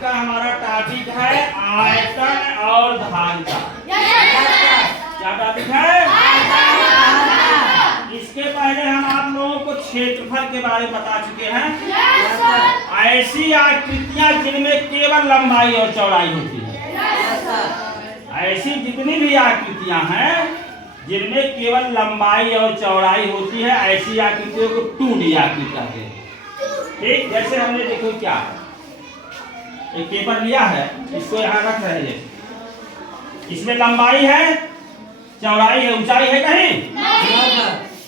का हमारा टॉपिक है आयतन और धारिता। क्या टॉपिक है? इसके पहले हम आप लोगों को क्षेत्रफल के बारे में बता चुके हैं। ऐसी आकृतियां जिनमें केवल लंबाई और चौड़ाई होती है, ऐसी जितनी भी आकृतियां हैं जिनमें केवल लंबाई और चौड़ाई होती है, ऐसी आकृतियों को 2D आकृति कहते हैं। ठीक, जैसे हमने देखो क्या एक पेपर लिया है, इसको यहाँ रख रहे हैं, इसमें लंबाई है, चौड़ाई है, ऊंचाई है कहीं?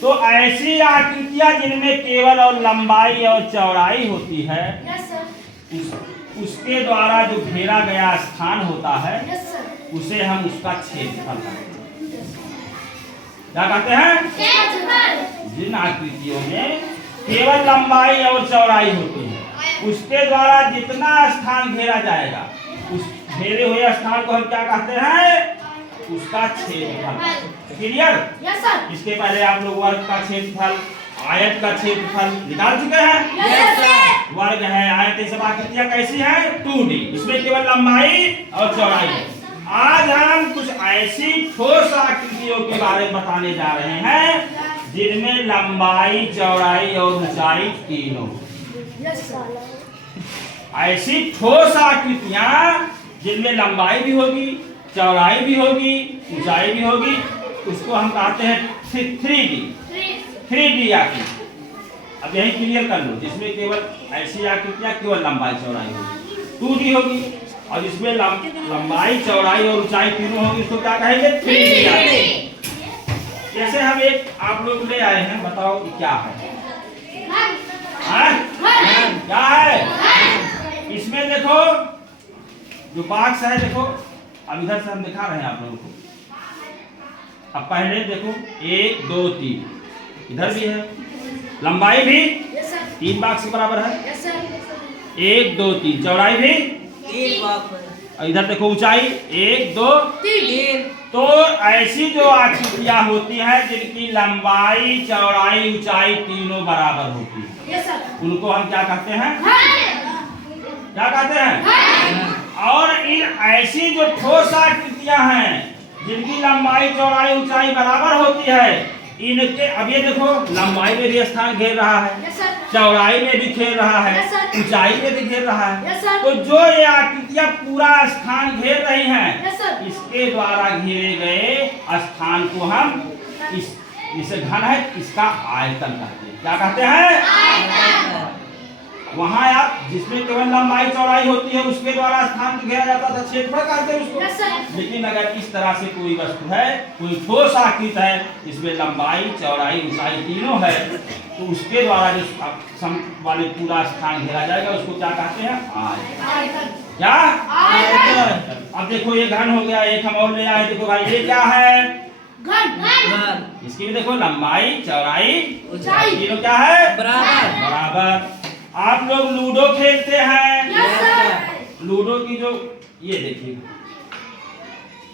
तो ऐसी आकृतियां जिनमें केवल और लंबाई और चौड़ाई होती है, उसके द्वारा जो घेरा गया स्थान होता है, उसे हम उसका क्षेत्रफल कहते हैं। क्या कहते हैं? जिन आकृतियों में केवल लंबाई और चौड़ाई होती है, उसके द्वारा जितना स्थान घेरा जाएगा, उस घेरे हुए स्थान को हम क्या कहते हैं? उसका क्षेत्रफल। क्लियर? इसके पहले आप लोग वर्ग का क्षेत्रफल, आयत का क्षेत्रफल निकाल चुके हैं। वर्ग है, आयत, ये सब आकृतियां कैसी है? 2D, इसमें केवल लंबाई और चौड़ाई है। आज हम कुछ ऐसी ठोस आकृतियों के बारे में बताने जा रहे हैं जिनमें लंबाई, चौड़ाई और ऊंचाई तीनों। ऐसी ठोस आकृतियां जिनमें लंबाई भी होगी, चौड़ाई भी होगी, ऊंचाई भी होगी, उसको हम कहते हैं 3D आकृति। अब यही क्लियर कर लो, जिसमें केवल ऐसी आकृतियां केवल लंबाई चौड़ाई होगी 2D होगी, और इसमें लंबाई, चौड़ाई और ऊंचाई तीनों होगी, इसको क्या कहेंगे? 3D आकृति। जैसे हम एक आप लोग ले आए हैं, बताओ क्या है? क्या है? इसमें देखो जो बॉक्स है, देखो अब इधर से हम दिखा रहे हैं आप लोगों को। अब पहले देखो 1 2 3, इधर भी है, लंबाई भी 3 बॉक्स के बराबर है, 1 2 3, चौड़ाई भी 3 बॉक्स, और इधर देखो ऊंचाई 1 2 3। तो ऐसी जो आकृतियां होती हैं जिनकी लंबाई, चौड़ाई, ऊंचाई तीनों बराबर होती है, उनको हम क्या कहते हैं? क्या कहते हैं? और इन ऐसी जो ठोस आकृतियां हैं जिनकी लंबाई, चौड़ाई, ऊंचाई बराबर होती है, इनके अब ये देखो लंबाई में भी स्थान घेर रहा है, चौड़ाई में भी घेर रहा है, ऊंचाई में भी घेर रहा है। तो जो ये आकृतियां पूरा स्थान घेर रही हैं, इसके द्वारा घेरे गए स्थान को हम इसे घन है, इसका आयतन कहते हैं। क्या कहते हैं? वहां आप जिसमें केवल लंबाई, चौड़ाई होती है, उसके द्वारा स्थान को घेरा जाता था, क्षेत्रफल कहते हैं उसको। लेकिन अगर इस तरह से कोई वस्तु है, कोई ठोस आकृति है, इसमें लंबाई, चौड़ाई, ऊंचाई तीनों है, तो उसके द्वारा जो सम वाले पूरा स्थान घेरा जाएगा, उसको क्या कहते हैं? आयतन। क्या? आयतन। अब देखो ये घन हो गया, एक हम और ले आए, देखो भाई ये क्या है? घन। इसकी भी देखो लंबाई, चौड़ाई, ऊंचाई तीनों क्या है? बराबर। आप लोग लूडो खेलते हैं। लूडो की जो ये देखिए,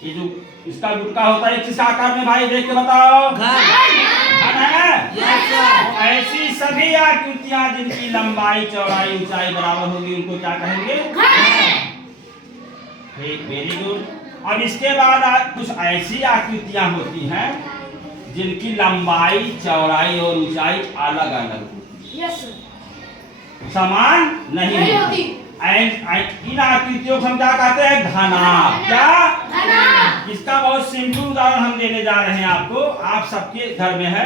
ये जो इसका गुटका होता है, किस आकार में भाई? देख के बताओ। घन है। ऐसी सभी आकृतियां जिनकी लंबाई, चौड़ाई, ऊंचाई बराबर होगी, उनको क्या कहेंगे? Very good. अब इसके बाद कुछ ऐसी आकृतियां होती हैं जिनकी लंबाई, चौड़ाई और ऊंचाई अलग अलग होती है, समान नहीं होती। इन आकृतियों को हम क्या कहते हैं? घना। क्या? इसका बहुत सिंपल उदाहरण हम देने जा रहे हैं आपको। आप सबके घर में है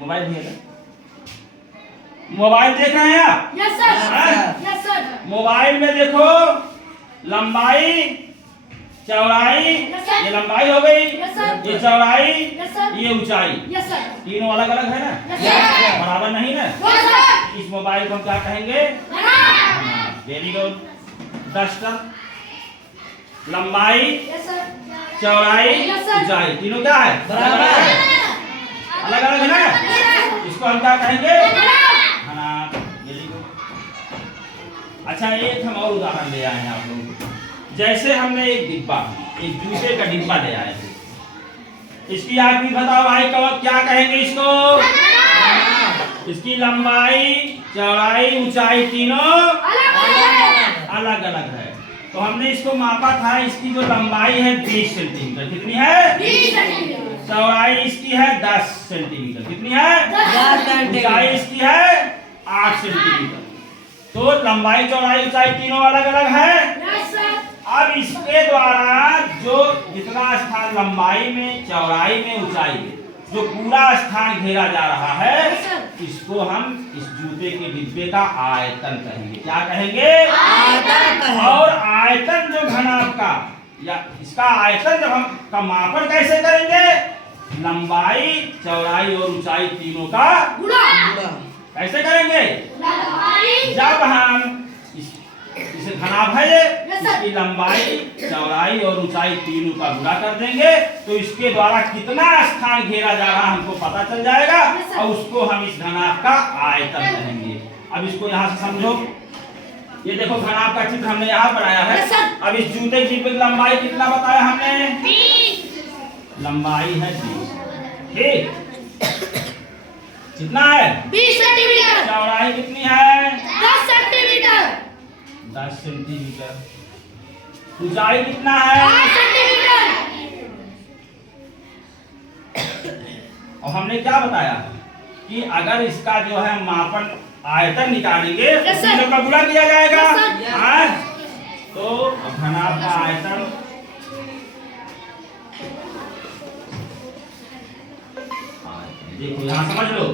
मोबाइल, भी है, मोबाइल देख रहे हैं आप? Yes sir. मोबाइल में देखो लंबाई, चौड़ाई, ये लंबाई हो गई, ये चौड़ाई, ये ऊंचाई, तीनों अलग अलग है ना? बराबर नहीं ना? इस मोबाइल को हम क्या कहेंगे? Very good. डस्टर, लंबाई, चौड़ाई, ऊंचाई तीनों क्या है? अलग अलग है ना? इसको हम क्या कहेंगे? घना। Very good. अच्छा, एक हम और उदाहरण ले आए हैं आप लोगों को। जैसे हमने एक डिब्बा, एक जूते का डिब्बा ले आए थे, इसकी आकृति बताओ भाई, कब क्या कहेंगे इसको? इसकी लंबाई, चौड़ाई, ऊंचाई तीनों अलग अलग है। तो हमने इसको मापा था, इसकी जो लंबाई है 20 सेंटीमीटर। कितनी है? 20 सेंटीमीटर। चौड़ाई इसकी है 10 सेंटीमीटर। कितनी है? 10 सेंटीमीटर। ऊंचाई इसकी है 8 सेंटीमीटर। तो लंबाई चौड़ाई ऊंचाई तीनों अलग अलग है। Yes sir. अब इसके द्वारा जो जितना स्थान लंबाई में, चौड़ाई में, ऊंचाई में जो पूरा स्थान घेरा जा रहा है, इसको हम इस जूते के डिब्बे का आयतन कहेंगे। क्या कहेंगे? आयतन। और आयतन जो घनाभ का या इसका आयतन जब हम का मापन कैसे करेंगे? लंबाई, चौड़ाई और ऊंचाई तीनों का गुणा। कैसे करेंगे? जब हम इसे घनाभ है, इसकी लंबाई, चौड़ाई और ऊंचाई तीनों का गुणा कर देंगे तो इसके द्वारा कितना स्थान घेरा जा रहा है हमको पता चल जाएगा और उसको हम इस घनाभ का आयतन कहेंगे। अब इसको यहाँ से समझो। ये देखो घनाभ का चित्र हमने यहाँ बनाया है। अब इस जूते की लंबाई कितना बताया हमने? 20। लंबाई है 20। ठीक, कितना है? 20 सेंटीमीटर। चौड़ाई कितनी है? 10 सेंटीमीटर। 10 सेंटीमीटर। ऊंचाई कितना है? 8 सेंटीमीटर। और हमने क्या बताया कि अगर इसका जो है मापन आयतन निकालेंगे तो तीनों का गुणा किया जाएगा। हाँ? तो घनाभ का आयतन देखो यहाँ समझ लो।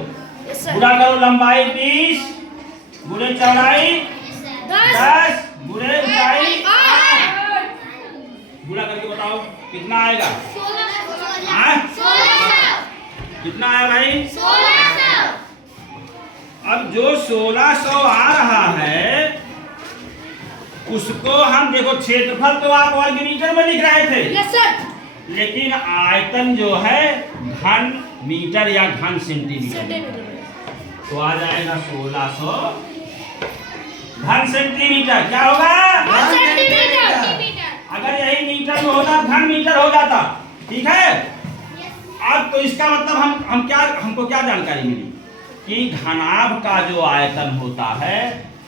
गुणा करो, लंबाई 20 गुणे चौड़ाई 10 गुणे ऊंचाई 8। गुणा करके बताओ कितना आएगा? 1600। कितना आया भाई? 1600। अब जो 1600 आ रहा है उसको हम देखो, क्षेत्रफल तो आप वर्ग मीटर में लिख रहे थे। Yes sir. लेकिन आयतन जो है घन मीटर या घन सेंटीमीटर, तो आ जाएगा 1600 घन सेंटीमीटर। क्या होगा? अगर यही मीटर में होता घन मीटर हो जाता। ठीक है। अब तो इसका मतलब हमको क्या जानकारी मिली कि घनाभ का जो आयतन होता है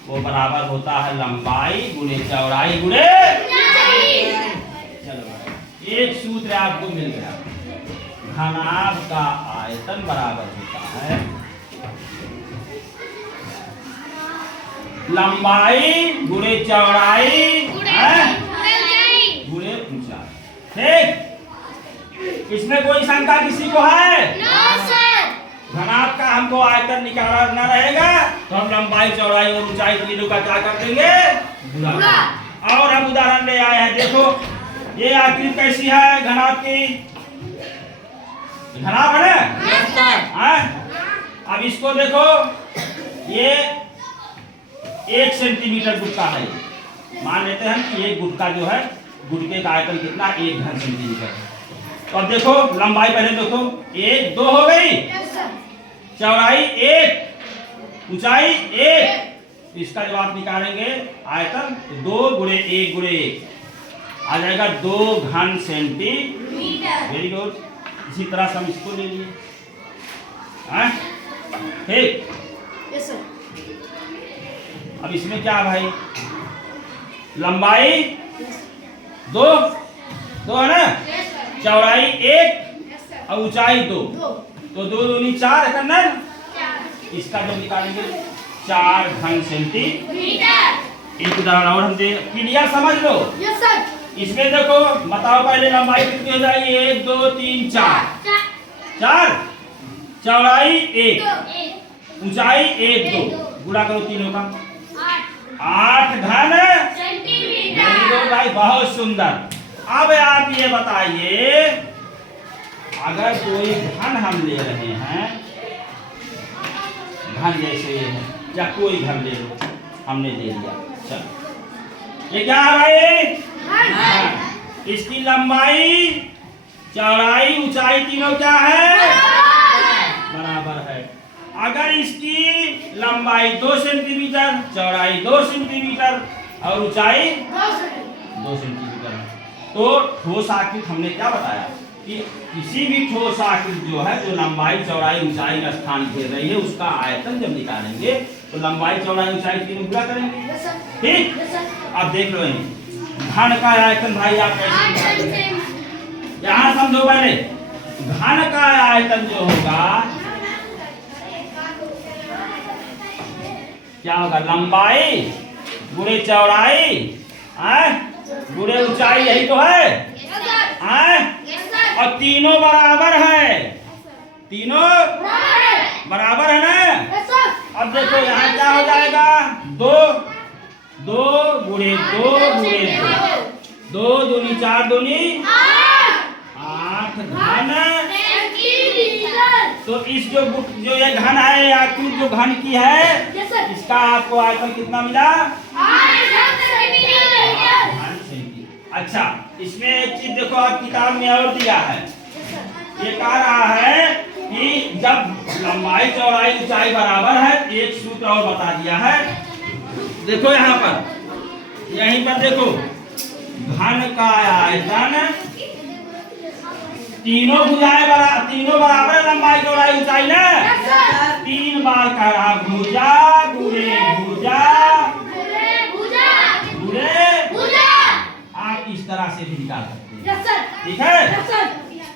वो बराबर होता है लंबाई गुणे चौड़ाई गुणे। चलो एक सूत्र आपको मिल गया। घनाभ का आयतन बराबर होता है लंबाई गुणे चौड़ाई गुणे ऊंचाई। ठीक, इसमें कोई शंका किसी को है? घनाभ का हमको आयतन निकालना रहेगा तो हम लंबाई, चौड़ाई और ऊंचाई तीनों का क्या कर देंगे? गुणा। और हम उदाहरण ले आए हैं। देखो ये आकृति कैसी है घनाभ की? घनाभ है ना? अब इसको देखो, ये 1 सेंटीमीटर गुटका है। मान लेते हैं कि ये गुटका जो है, गुटके का आयतन कितना? 1 घन सेंटीमीटर है। तो अब देखो लंबाई पहले देखो, 1 2 हो गई, चौड़ाई 1, ऊंचाई 1। इसका जब आप निकालेंगे आयतन तो 2 गुणे 1 गुणे 1 आ जाएगा 2 घन सेंटीमीटर। Very good. इसी तरह से हम इसको ले लिए। ठीक, यस सर। अब इसमें क्या भाई? लंबाई 2 है ना, चौड़ाई 1 और ऊंचाई 2, तो 2 दूनी 4 करना है। इसका जो निकालेंगे 4 घन सेंटीमीटर। एक उदाहरण और हम दे, क्लियर समझ लो। Yes sir. इसमें देखो बताओ पहले लंबाई कितनी हो जाएगी? 1 2 3 4, चौड़ाई 1, ऊंचाई 1 2, गुणा करो तीनों का 8 घन सेंटीमीटर। भाई बहुत सुंदर। अब आप ये बताइए, अगर कोई घन हम ले रहे हैं, घन जैसे ये है या कोई घन ले लो, हमने ले लिया। चलो ये क्या है भाई? इसकी लंबाई, चौड़ाई, ऊंचाई तीनों क्या है? बराबर है। अगर इसकी लंबाई 2 सेंटीमीटर, चौड़ाई 2 सेंटीमीटर और ऊंचाई 2 सेंटीमीटर है, तो ठोस आकृति हमने क्या बताया कि किसी भी ठोस आकृति जो है, जो लंबाई, चौड़ाई, ऊंचाई का स्थान घेर रही है, उसका आयतन जब निकालेंगे तो लंबाई, चौड़ाई, ऊंचाई तीनों गुणा करेंगे। ठीक। अब देख लो घन का आयतन भाई आप कैसे निकालेंगे? यहाँ समझो पहले, घन का आयतन जो होगा क्या होगा? लंबाई गुणे चौड़ाई गुणे ऊंचाई, यही तो है। और तीनों बराबर है, तीनों बराबर है ना। अब देखो यहाँ क्या हो जाएगा? 2 2 गुणे 2 गुणे 2 2 दूनी 4 दूनी 8 घन। तो इस जो ये घन है या आकृति जो घन की है, इसका आपको आयतन कितना मिला? 8 सेंटीमीटर। अच्छा, इसमें एक चीज देखो, आप किताब में और दिया है, ये कह रहा है कि जब लंबाई चौड़ाई ऊंचाई बराबर है, एक सूत्र और बता दिया है। देखो यहाँ पर, यहीं पर देखो, घन का आयतन तीनों बराबर है, लंबाई चौड़ाई ऊंचाई ना। 3 बार कह रहा, भुजा गुणे भुजा गुणे। आप इस तरह से भी निकाल सकते हैं, ठीक है?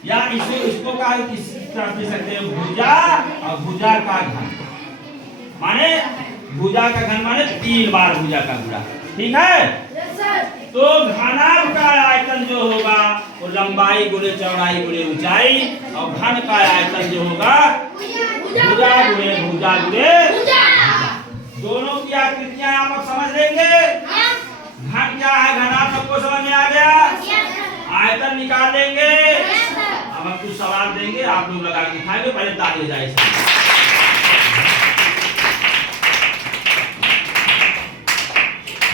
या इसको किस तरह दे सकते हैं? भुजा और भुजा का घन, माने भुजा का घन माने 3 बार भुजा का गुणा, ठीक है? तो घनाभ का आयतन जो होगा वो लंबाई गुणे चौड़ाई गुणे ऊंचाई, और घन का आयतन जो होगा भुजा गुणे भुजा गुणे। दोनों की आकृतियां आप समझ लेंगे। घन क्या है, घनाभ सबको समझ में आ गया? आयतन निकाल देंगे। अब हम कुछ सवाल देंगे, आप लोग लगा के दिखाएंगे, पहले ताली जाए।